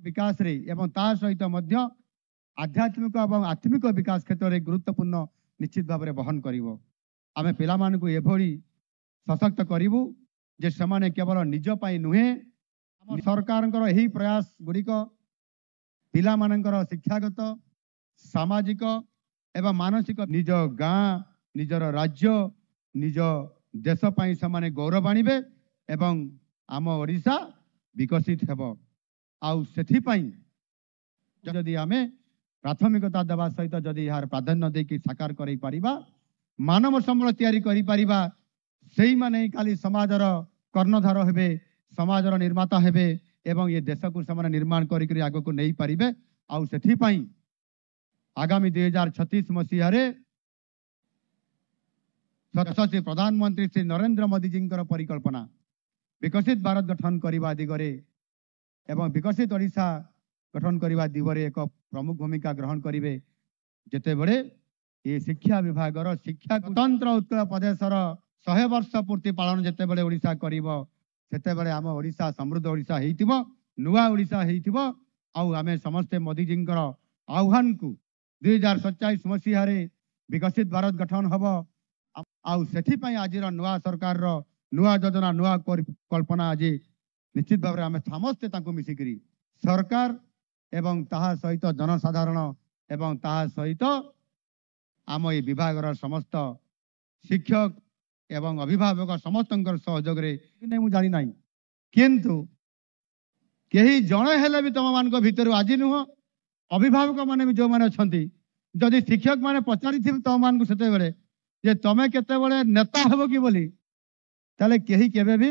विकास रे एवं ता सहित मध्य आध्यात्मिक और आत्मिक विकास क्षेत्र में गुरुत्वपूर्ण निश्चित भाव में बहन करिवो। आमे पिला मानकु एभली सशक्त करिवु जे समाने केवल निज पाई नुहे हम सरकारଙ୍କର ଏହି प्रयास गुड़िक पिला मानकर शिक्षागत सामाजिक एवं मानसिक निज गाँ निजर राज्य निज देश पाई समाने गौरव आनिबे एवं आम ओडिशा विकसित हेबो। आउ सेथि पाई जदि आमे प्राथमिकता देवा सहित जदि यार प्राधान्य देकी साकार करै परिबा मानव संबल तैयारी करि परिबा सेही माने खाली समाजर कर्णधार हेबे समाजर निर्माता हेबे एवं ये देश को समाने निर्माण करी आगो को नहीं पारिबे। आउ सेथि पाई आगामी 2036 मसीहारे यशस्वी प्रधानमंत्री श्री नरेंद्र मोदी जी परिकल्पना विकसित भारत गठन करने दिगरे एवं विकसित ओडिशा गठन करने दिगरे एक प्रमुख भूमिका ग्रहण करेंगे। जिते बड़े ये शिक्षा विभाग शिक्षा स्वतंत्र उत्कल प्रदेशर 100 वर्ष पूर्ति पालन जिते बड़े ओडिशा करिवो सेते बड़े आम ओडिशा समृद्ध ओडिशा हेइतिबो नुआ ओडिशा हेइतिबो। आउ आमे समस्ते मोदी जी आह्वान को 2047 मसीहारे विकसित भारत गठन हबो। आउ सेथि पई आजिर नुआ सरकार रो नुआ योजना नुआ कल्पना आज निश्चित भाव में समस्ते तांको मिसिकरी सरकार एवं ताहा सहित जनसाधारण एवं ताहा सहित आम ये विभाग समस्त शिक्षक एवं अभिभावक समस्त सहयोग नहीं जानी ना किंतु कहीं जड़े हेले भी तुम मान भर आज नुह अभिभावक मैंने भी जो मैंने अच्छा जदि शिक्षक मैंने पचारि तुम मान से जे तमें केते नेता हेब कि बोली ताले कहीं केबे भी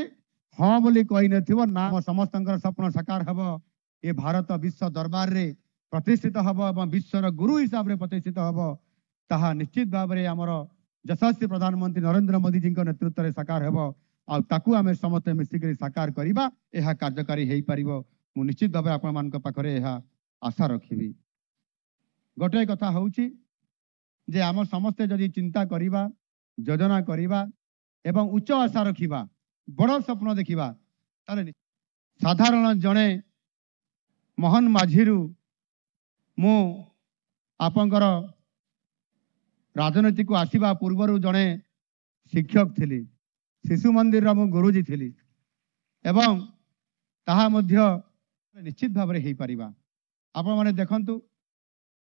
हाँ बोली कही नथिबो ना समस्त स्वप्न साकार हेब ये भारत विश्व दरबार रे प्रतिष्ठित हेब एवं विश्वर गुरु हिसाब से प्रतिष्ठित हेब ताहा निश्चित भाव में आमर यशस्वी प्रधानमंत्री नरेंद्र मोदी जी नेतृत्व में साकार हेब आकु आम समस्ते मिसिक साकार करवा यह कार्यकारी हो पार मु निश्चित भाव आपण मान पाखरे यह आशा रखी। गोटे कथा हूँ जे आम समस्ते जदि चिंता करिबा योजना करिबा एवं उच्च आशा रखिबा बड़ स्वप्न देखिबा ताले साधारण जड़े मोहन माझीरू मु आपंकर राजनीति को आसीबा पूर्वर जड़े शिक्षक थिली शिशु मंदिर मु गुरुजी थिली एवं ताहा मध्य निश्चित भाव में हो पारिबा। आपण माने देखंतु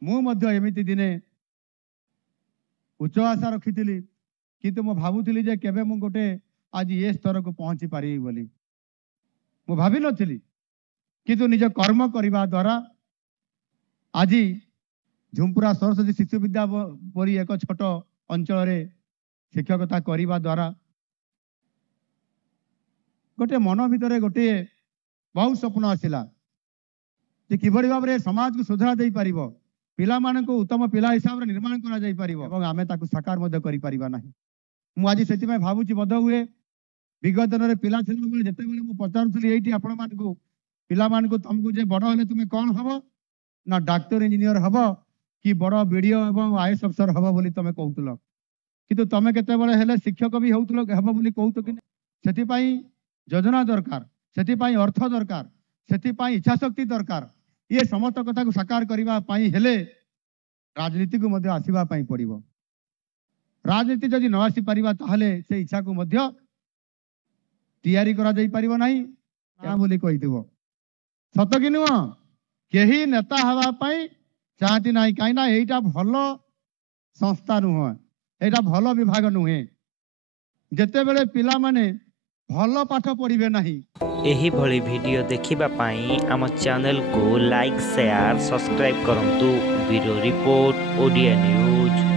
मु मध्य एमिति दिने उच्च आशा रखी किंतु मु भावुली जे केबे मु गोटे आज ये स्तर को पहुंची पारि बोली मु भाभी नथिली किंतु निज कर्म करने द्वारा आज झुंपुरा सरस्वती शिशु विद्या परी एक छोट अंचल रे शिक्षकता करने द्वारा गोटे मन भितर गोटे बहुत स्वप्न आसला कि किभली भाव में समाज को सुधारा दे पार पिला मानक उत्तम पिला हिसाब से निर्माण कर आमे ताकू साकार कर आज से भावुची बध हुए विगत दिन में पिला जिते मुझे पचारूली ये आपण मानक पिला मानक तुमको जे बड़ हेले तुम्हें कौन हम ना डाक्तर इंजीनियर हम कि बड़ बीडीओ एवं आईएएस अफसर हम बोली तुम कहूल किंतु तुम केते शिक्षक भी होउतलो हेब बोली कहूत कि से योजना दरकार से अर्थ दरकार से इच्छा शक्ति दरकार ये समस्त कथा को साकार करने हेले राजनीति को मध्य आसवा पड़ो। राजनीति जदि न आसी पारिबा ताहले से इच्छा को मध्य तैयारी करा जाई परिबो नाही क्या बोली कहिथिबो सत कि नुह केही नेता हवा पाई चाहती नाही काई ना एटा भल संस्था नुह एटा भल विभाग नुहे जेते बेले पिला माने भल पाठ पढ़िबे नाही। एही भली वीडियो देखिबा पाई आम चैनल को लाइक शेयर सब्सक्राइब करंतु ब्यूरो रिपोर्ट ओडिया न्यूज।